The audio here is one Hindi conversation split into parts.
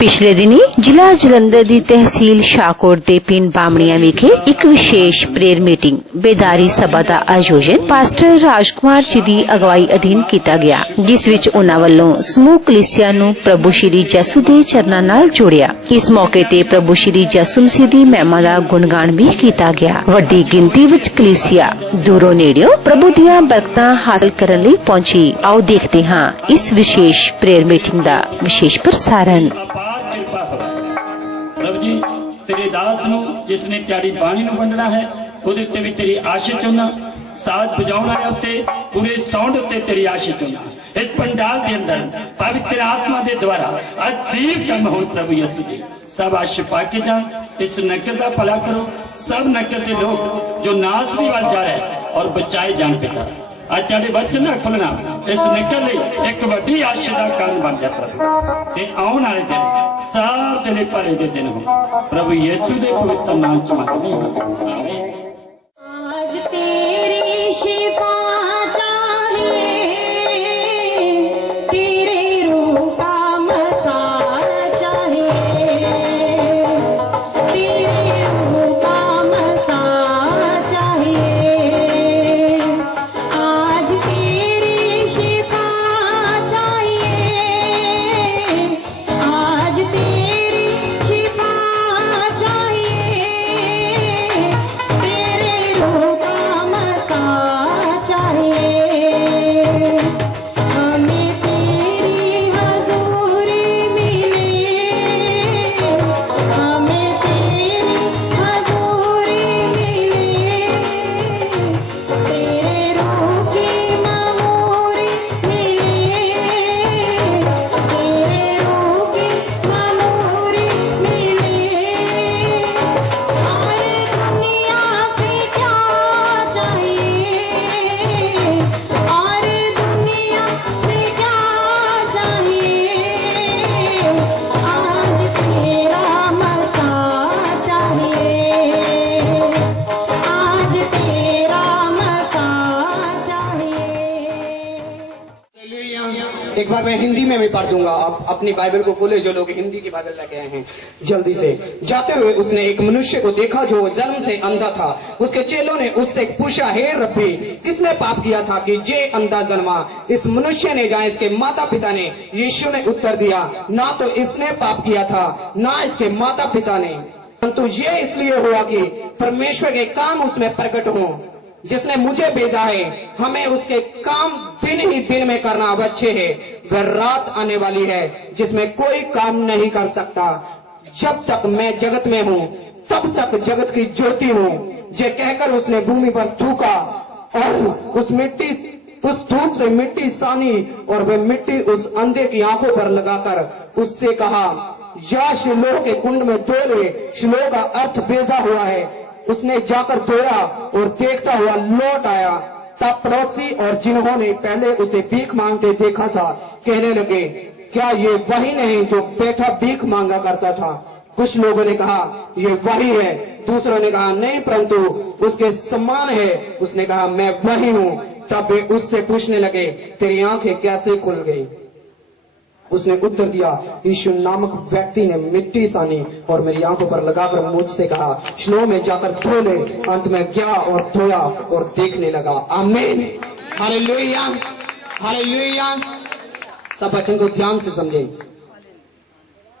पिछले दिनी जिला जलंधर दी तहसील शाहकोट दे पिंड बामणिया विखे एक विशेष प्रेयर मीटिंग बेदारी सभा का आयोजन पास्टर राजकुमार जी दी अगवाई अधीन किया गया, जिस विच उन्हां वल्लों समूह कलीसिया नूं प्रभु श्री यसु दे चरनां नाल जोड़िया। इस मौके ते प्रभु श्री यसु मसीह दी महिमा दा गुणगान भी किया गया। वड्डी गिनती विच कलीसिया दूरों नेड़ियों प्रभु दियां बरकतां हासिल करन लई पहुंची। आओ देखते हां इस विशेष प्रेयर मीटिंग दा विशेष प्रसारण। प्रभु जी तेरे दास नूं जिसने त्यारी बाणी नूं वंडना है ਉਹਦੇ ਉੱਤੇ ਵੀ तेरी आशीष चुना, साथ बजाउण वाले उत्ते पूरे साउंड उत्ते तेरी आशीष चुना। इस पंडाल के अंदर पवित्र आत्मा के द्वारा अजीब कर्म हो प्रभु यीशु जी। सब आशीष पाके जान, इस नगर का भला करो, सब नगर के लोग जो नाश भी वाल जा रहे हैं और बचाए जान पिता। आज तेरे वचन ना खुलना इस नगर लिए एक वड्डी आशीष का कारण बन जाए प्रभु। ते आउण वाले दिन सब तेरे भले दे दिन हो प्रभु यीशु दे पवित्र नाम च मंगदे हां, आमीन। आज तेरी शिफा चाहिए, तेरे रूह का मसाज चाहिए, तेरे रूह का मसाज चाहिए। आज तेरी शिफा चाहिए, आज तेरी शिफा चाहिए, तेरे रूह का मसाज चाहिए। हमें तेरी हजूरी मिले, हमें तेरी हजूरी मिले, तेरे रूह की ममूरी मिले, तेरे रूह की ममूरी मिले। और दुनिया से क्या चाहिए, और दुनिया से क्या चाहिए, आज तेरा मसाज चाहिए, आज तेरा मसाज चाहिए। एक बार मैं हिंदी में भी पढ़ दूंगा। आप अपनी बाइबल को खोले, जो लोग हिंदी की बाइबल लेके आए हैं जल्दी से। जाते हुए उसने एक मनुष्य को देखा जो जन्म से अंधा था। उसके चेलों ने उससे पूछा, हे रब्बी, किसने पाप किया था कि ये अंधा जन्मा, इस मनुष्य ने या इसके माता पिता ने? यीशु ने उत्तर दिया, ना तो इसने पाप किया था ना इसके माता पिता ने, परंतु ये इसलिए हुआ कि परमेश्वर के काम उसमें प्रकट हों। जिसने मुझे भेजा है, हमें उसके काम दिन ही दिन में करना अवश्य है। वह रात आने वाली है जिसमें कोई काम नहीं कर सकता। जब तक मैं जगत में हूँ तब तक जगत की ज्योति हूँ। ये कहकर उसने भूमि पर थूका और उस थूक से मिट्टी सानी और वह मिट्टी उस अंधे की आंखों पर लगाकर उससे कहा, या शिलोह के कुंड में धो ले। शिलोह का अर्थ भेजा हुआ है। उसने जाकर धोया और देखता हुआ लौट आया। तब पड़ोसी और जिन्होंने पहले उसे भीख मांगते देखा था कहने लगे, क्या ये वही नहीं जो बैठा भीख मांगा करता था? कुछ लोगों ने कहा, ये वही है। दूसरों ने कहा, नहीं, परंतु उसके समान है। उसने कहा, मैं वही हूँ। तब वे उससे पूछने लगे, तेरी आंखें कैसे खुल गई? उसने उत्तर दिया, यीशु नामक व्यक्ति ने मिट्टी सानी और मेरी आंखों पर लगाकर मुझसे कहा, शिलोह में जाकर धो ले। अंत में गया और धोया और देखने लगा। आमीन, हालेलुया, हालेलुया। सब वचन को ध्यान से समझें।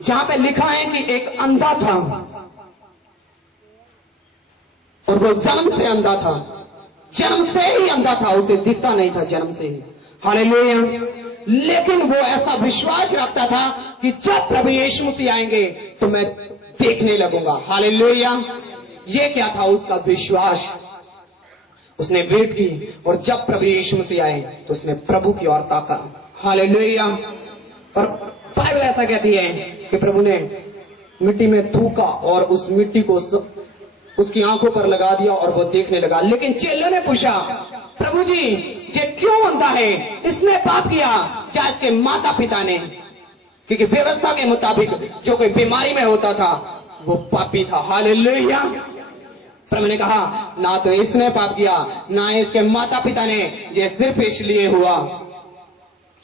जहां पे लिखा है कि एक अंधा था और वो जन्म से अंधा था, जन्म से ही अंधा था, उसे दिखता नहीं था जन्म से ही। हालेलुया। लेकिन वो ऐसा विश्वास रखता था कि जब प्रभु यीशु मसीह आएंगे तो मैं देखने लगूंगा। हालेलुया। ये क्या था उसका विश्वास? उसने वेट की और जब प्रभु यीशु मसीह आए तो उसने प्रभु की ओर ताका। हालेलुया। और बाइबल ऐसा कहती है कि प्रभु ने मिट्टी में थूका और उस मिट्टी को उसकी आंखों पर लगा दिया और वो देखने लगा। लेकिन चेलों ने पूछा, प्रभु जी, ये क्यों अंधा है? इसने पाप किया या इसके माता पिता ने? क्योंकि व्यवस्था के मुताबिक जो कोई बीमारी में होता था वो पापी था। हालेलुया। प्रभु ने कहा, ना तो इसने पाप किया ना इसके माता पिता ने, ये सिर्फ इसलिए हुआ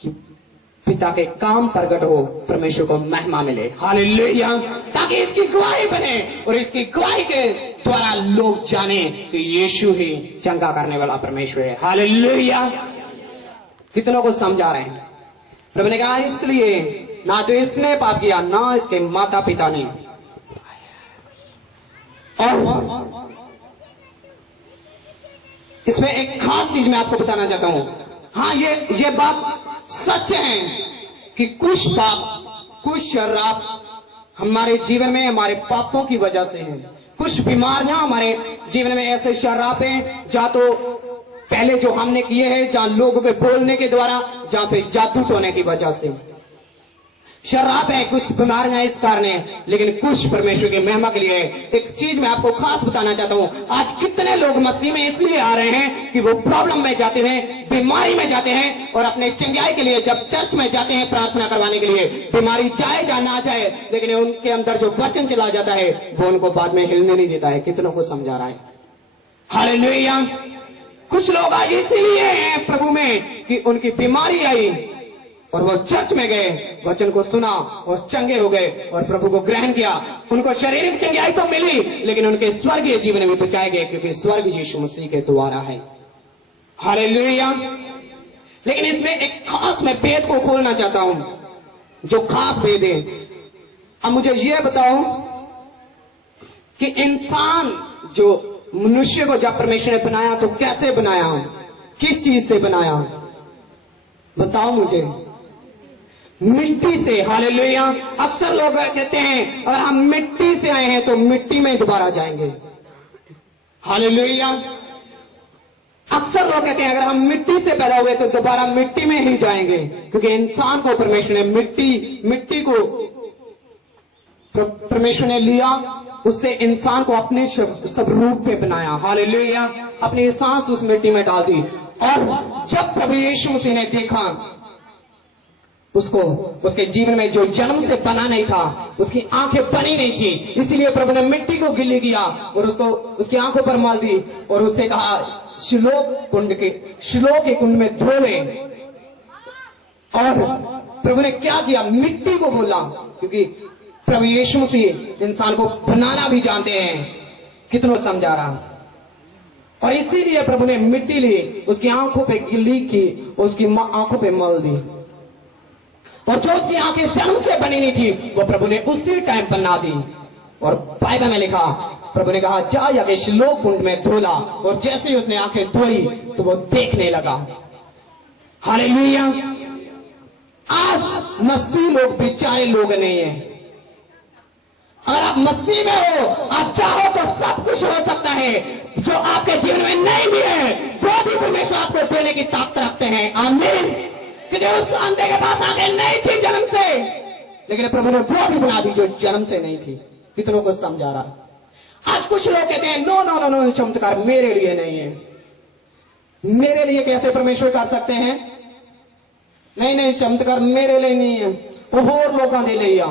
कि पिता के काम प्रकट हो, परमेश्वर को महिमा मिले। हालेलुया। ताकि इसकी गवाही बने और इसकी गवाही के द्वारा लोग जाने कि यीशु ही चंगा करने वाला परमेश्वर है। हालेलुया। कितनों को समझा रहे हैं? प्रभु ने कहा इसलिए ना तो इसने पाप किया ना इसके माता पिता ने। और इसमें एक खास चीज मैं आपको बताना चाहता हूं। हाँ, ये बात सच है कि कुछ पाप, कुछ शराब हमारे जीवन में हमारे पापों की वजह से है। कुछ बीमारियां हमारे जीवन में ऐसे शराब हैं, जहां तो पहले जो हमने किए हैं, जहां लोगों के बोलने के द्वारा, जहां पे जादू टोने की वजह से शराब है। कुछ बीमारियां इस कारण है, लेकिन कुछ परमेश्वर की महिमा के लिए है। एक चीज मैं आपको खास बताना चाहता हूं। आज कितने लोग मसीह में इसलिए आ रहे हैं कि वो प्रॉब्लम में जाते हैं, बीमारी में जाते हैं, और अपने चंगाई के लिए जब चर्च में जाते हैं प्रार्थना करवाने के लिए, बीमारी जाए या ना जाए, लेकिन उनके अंदर जो वचन चला जाता है वो उनको बाद में हिलने नहीं देता है। कितनों को समझा रहा है? हालेलुया। कुछ लोग आज इसीलिए हैं प्रभु में कि उनकी बीमारी आई और वो चर्च में गए, वचन को सुना और चंगे हो गए और प्रभु को ग्रहण किया। उनको शारीरिक चंगाई तो मिली, लेकिन उनके स्वर्गीय जीवन में बचाए गए, क्योंकि स्वर्ग यीशु मसीह के द्वारा है। हालेलुया। लेकिन इसमें एक खास मैं भेद को खोलना चाहता हूं, जो खास भेद है। अब मुझे यह बताओ कि इंसान, जो मनुष्य को जब परमेश्वर ने बनाया तो कैसे बनाया, किस चीज से बनाया? बताओ मुझे। मिट्टी से। हालेलुया। अक्सर लोग कहते हैं अगर हम मिट्टी से आए हैं तो मिट्टी में दोबारा जाएंगे। हालेलुया। अक्सर लोग कहते हैं अगर हम मिट्टी से पैदा हुए तो दोबारा मिट्टी में ही जाएंगे, क्योंकि इंसान को परमेश्वर ने मिट्टी को परमेश्वर ने लिया, उससे इंसान को अपने सब रूप पे बनाया। हालेलुया। अपनी सांस उस मिट्टी में डाल दी। और जब प्रभु यीशु मसीह ने देखा उसको, उसके जीवन में जो जन्म से बना नहीं था, उसकी आंखें बनी नहीं थी, इसीलिए प्रभु ने मिट्टी को गिल्ली किया और उसको उसकी आंखों पर मल दी और उससे कहा शिलोह के कुंड में धो ले। और प्रभु ने क्या किया? मिट्टी को बोला, क्योंकि प्रभु यीशु मसीह इंसान को बनाना भी जानते हैं। कितनों समझा रहा? और इसीलिए प्रभु ने मिट्टी ली, उसकी आंखों पे गिल्ली की, उसकी आंखों पे मल दी, और जो उसकी आंखें जन्म से बनी नहीं थी वो प्रभु ने उसी टाइम बना दी। और बाइबल में लिखा, प्रभु ने कहा जा या शिलोह कुंड में धोला, और जैसे ही उसने आंखें धोई तो वो देखने लगा। हालेलुया। आज मसीह लोग बेचारे लोग नहीं है। अगर आप मसीह में हो, आप चाहो तो सब कुछ हो सकता है। जो आपके जीवन में नहीं भी है वो भी परमेश्वर आपको देने की ताकत रखते हैं। आमीन। कि जो उस अंधे के पास आगे नहीं थी जन्म से, लेकिन प्रभु ने वो भी बना दी जो जन्म से नहीं थी। कितनों को समझा रहा? आज कुछ लोग कहते हैं नो नो नो नो, चमत्कार मेरे लिए नहीं है। मेरे लिए कैसे परमेश्वर कर सकते हैं? नहीं नहीं, चमत्कार मेरे लिए नहीं है, वो और लोगों के लिए।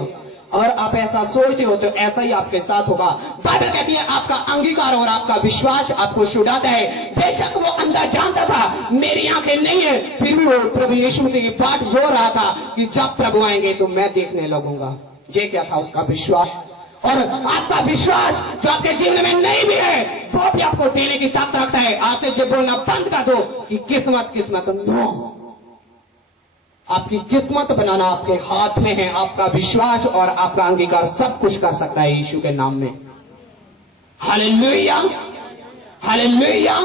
और आप ऐसा सोचते हो तो ऐसा ही आपके साथ होगा। बाइबल कहती है आपका अंगीकार और आपका विश्वास आपको छुड़ाता है। बेशक वो अंधा जानता था मेरी आंखें नहीं है, फिर भी वो प्रभु यीशु मसीह की बाट रो रहा था कि जब प्रभु आएंगे तो मैं देखने लगूंगा। ये क्या था? उसका विश्वास। और आपका विश्वास जो आपके जीवन में नहीं भी है वो भी आपको देने की ताकत रखता है। आपसे जो बोलना बंद कर दो कि किस्मत किस्मत, नो। आपकी किस्मत बनाना आपके हाथ में है। आपका विश्वास और आपका अंगीकार सब कुछ कर सकता है यीशु के नाम में। हालेलुया। हालेलुया।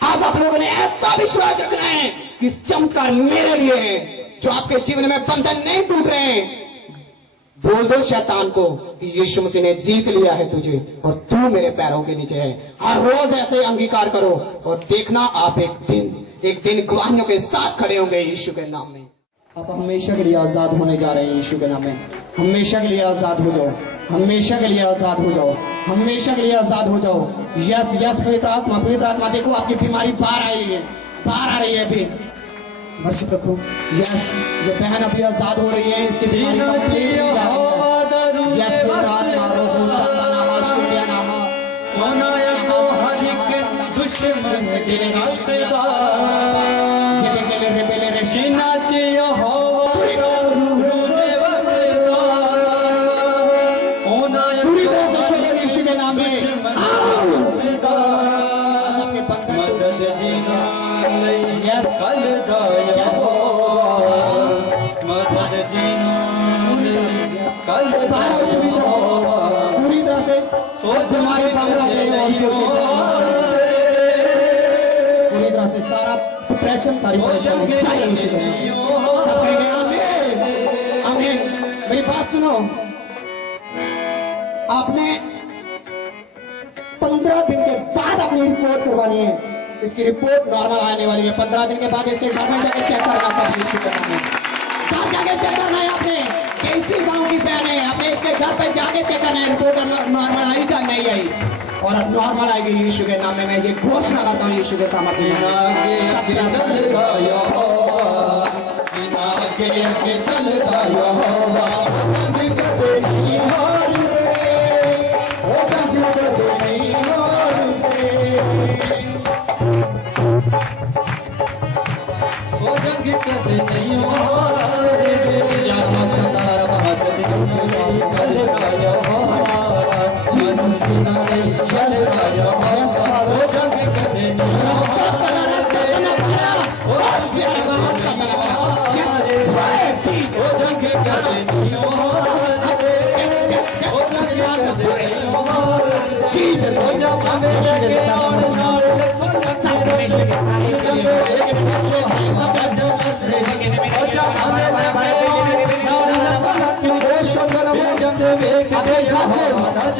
आज आप लोगों ने ऐसा विश्वास रखना है कि चमत्कार मेरे लिए है। जो आपके जीवन में बंधन नहीं टूट रहे हैं, बोल दो शैतान को कि यीशु मसीह ने जीत लिया है तुझे और तू मेरे पैरों के नीचे है। हर रोज ऐसे अंगीकार करो और देखना आप एक दिन गवाहियों के साथ खड़े होंगे यीशु के नाम में। आप हमेशा के लिए आजाद होने जा रहे हैं यीशु के नाम में। हमेशा के लिए आजाद हो जाओ। हमेशा के लिए आजाद हो जाओ। हमेशा के लिए आजाद हो जाओ। यस यस पवित्र आत्मा देखो आपकी बीमारी बाहर आई है, बाहर आ रही है अभी। वर्षिप रखो। यस, ये बहन अभी आजाद हो रही है। इसकी बीमारी का दुश्मन पूरी तरह से हमारे बांग्लादेश और शोर के पूरी तरह से सारा डिप्रेशन सारी परेशानी सारी इशू आमीन। मेरी बात सुनो, आपने 15 दिन के बाद अपनी रिपोर्ट करवानी है। इसकी रिपोर्ट नॉर्मल आने वाली है। 15 दिन के बाद इसके घर में जाके चेक करना है। घर जाके चेक करना है आपने कैसी गांव की बहन है, आपने इसके घर पे जाके चेक करना है रिपोर्ट नॉर्मल आई या नहीं आई। और अब नॉर्मल आएगी यीशु के नाम में मैं ये घोषणा करता हूँ यीशु के सामने।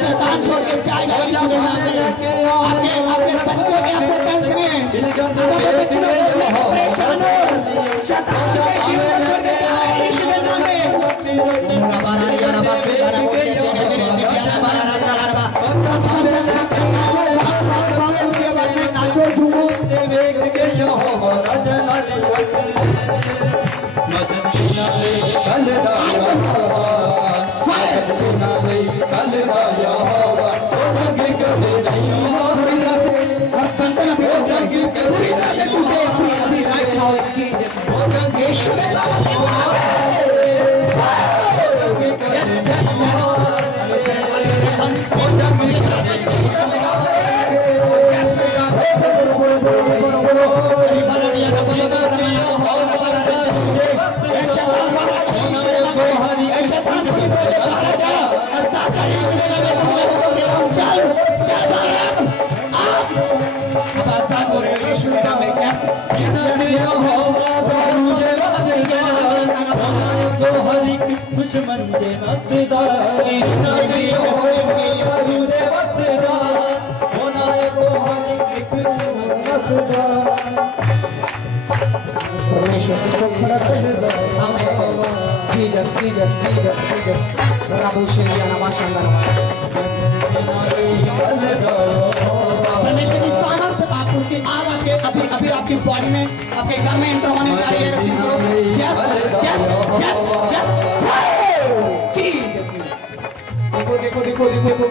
शैतान छोड़ के जाएगा यीशु के नाम में। आपके बच्चों के आपको टेंशन है, शैतान के जीवन छोड़ के जाएगा यीशु के नाम में। नाचो झूमो दुश्मन के नसदा परमेश्वर की सामर्थ्य आपकी आग अभी आपकी बॉडी में आपके घर में एंटर होने जा रही है। देखो देखो देखो देखो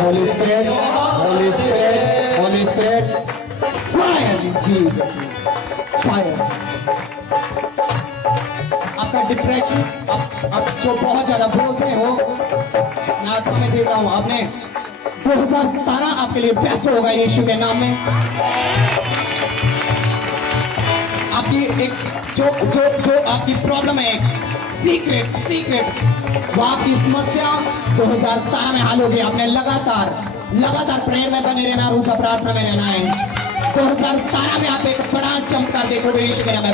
Holy Spirit, Holy Spirit, Holy Spirit, fire in Jesus' name, fire. आपका डिप्रेशन अब जो बहुत ज्यादा बोझ में हो, मैं आत्मा में देख रहा हूँ आपने 2017 आपके लिए बेस्ट होगा यीशु के नाम में। आपकी एक जो आपकी प्रॉब्लम है सीक्रेट वो आपकी समस्या 2017 में हल होगी। आपने लगातार लगातार प्रेयर में बने रहना, रूखा प्रार्थना में रहना है। 2017 में आप एक बड़ा चमत्कार देखोगे यीशु के नाम में।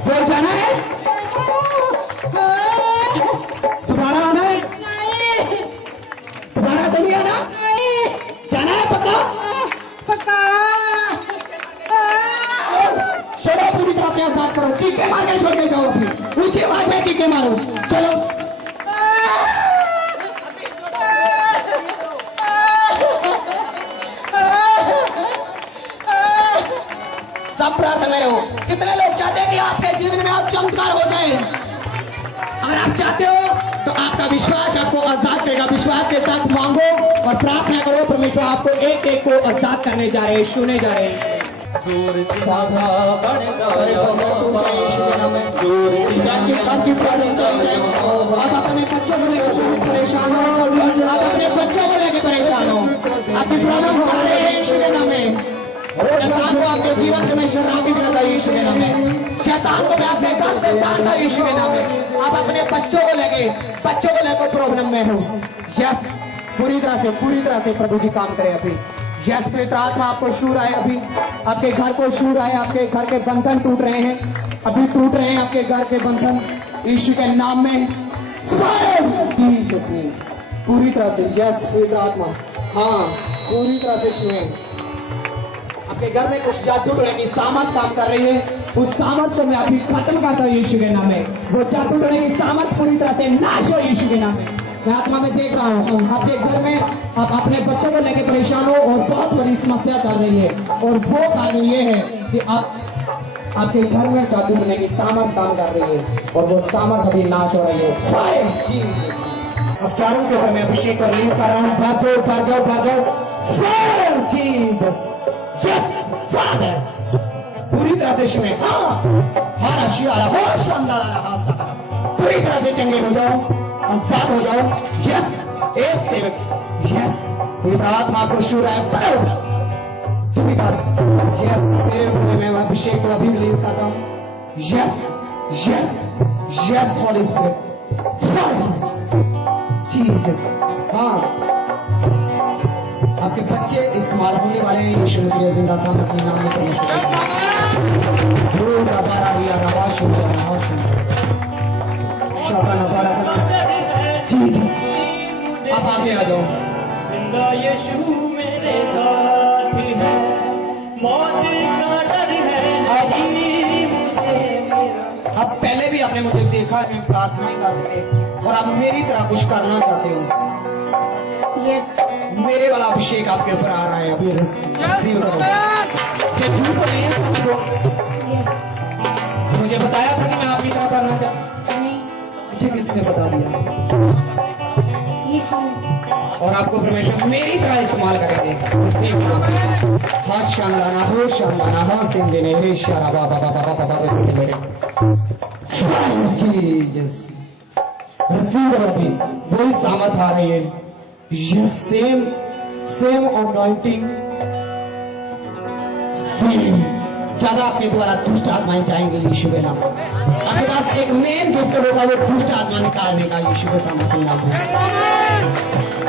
बोल जाना है, तुम्हारा आना है, तुम्हारा तो नहीं आना, जाना है पक्का। चलो पूरी तरह अपने बात करो, चीखे मार के छोड़ के जाओ, अपनी ऊंची आवाज में चीखे मारो। चलो सब प्रार्थना में रहो। कितने लोग चाहते हैं कि आपके जीवन में आप चमत्कार हो जाए? अगर आप चाहते हो तो आपका विश्वास आपको आजाद करेगा। विश्वास के साथ मांगो और प्रार्थना करो। परमेश्वर आपको एक एक को आजाद करने जा रहे हैं, छूने जा रहे हैं। आप अपने बच्चों को लेकर परेशान हो, आप अपने बच्चों को लेकर परेशान हो, आपकी प्रॉब्लम हो रही है यीशु के नाम में। शैतान को आपके जीवन में शराबी करता यीशु के नाम में। शैतान को मैं आपके घर से मारता यीशु के नाम में। आप अपने बच्चों को लेकर प्रॉब्लम में हो। यस, पूरी तरह से प्रभु जी काम करे अभी। यस, पवित्र आत्मा आपको छू रहा है अभी, आपके घर को छू रहा है। आपके घर के बंधन टूट रहे हैं, अभी टूट रहे हैं आपके घर के बंधन यीशु के नाम में। पूरी तरह से यस पवित्र आत्मा, हाँ पूरी तरह से छुए। आपके घर में कुछ जादू टोने की सामर्थ काम कर रही है, उस सामर्थ को मैं अभी खत्म करता हूँ यीशु के नाम में। वो जादू टोने की सामर्थ पूरी तरह से नाश हो यीशु के नाम में। मैं आत्मा में देख रहा हूँ आपके घर में आप अपने बच्चों को लेकर परेशान हो और बहुत बड़ी समस्या चल रही है, और वो कारण ये है कि आपके घर में जादू टोने की सामर्थ काम कर रही है, और वो सामर्थ अभी नाश हो रही है। अब चारों के ऊपर मैं अभिषेक कर रही हूँ, कारण भाग जाओ। पूरी तरह से छुए, हाँ शियारा हो, शानदार, पूरी तरह से चंगे हो जाओ, आजाद हो जाओ। यस, एक सेवक, यस पवित्र आत्मा आपको छू रहा है। यस, तेरे ऊपर मैं अभिषेक को अभी रिलीज करता हूँ। यस हॉली स्पिरिट, जीसस। हाँ, आपके बच्चे इस्तेमाल होने वाले हैं यीशु मसीह जिंदा सामर्थ के नाम में। आप आगे आ जाओ। जिंदा यीशु मेरे साथ है, मौत का डर है नहीं मुझे मेरा। अब पहले भी आपने मुझे देखा है, मैं प्रार्थना कर रहे थे, और आप मेरी तरह कुछ करना चाहते हो। यस, मेरे वाला अभिषेक आपके ऊपर आ रहा है अभी। रिसीव करो। झूठ नहीं है, मुझे बताया था कि मैं आपकी तरह करना चाहता हूँ। मुझे किसने बता दिया? और आपको परमेश्वर मेरी तरह इस्तेमाल करेंगे। हाथ शानदाना हो, शानदाना हाथ सिंह देने हे शारा बाबा बाबा बाबा मेरे जीसस। रिसीव करो अभी, वही सामर्थ आ रही है। ये सेम अनॉइंटिंग, सेम ज्यादा आपके द्वारा दुष्ट आत्माएं जाएंगे यीशु के नाम में। आपके पास एक मेन गिफ्ट होगा, वो दुष्ट आत्मा निकालने का यीशु के सामर्थ के नाम में।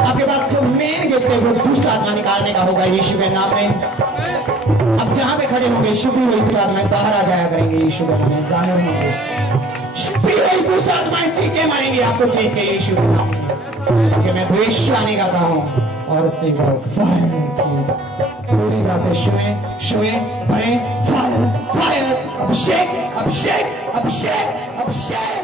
आपके पास जो मेन गिफ्ट है वो दुष्ट आत्मा निकालने का होगा यीशु के नाम में। अब जहां पे खड़े होंगे शुभ हुई दुष्ट आत्माएं बाहर आ जाया करेंगे यीशु के नाम में, जाहिर होंगे। शुभ हुई दुष्ट आत्माएं चीखे मारेंगे आपको देख के यीशु के नाम में, कि मैं भविष्यवाणी करता हूँ। और से पूरी तरह से छुए भरे, फायर, अभिषेक, अभिषेक, अभिषेक, अभिषेक।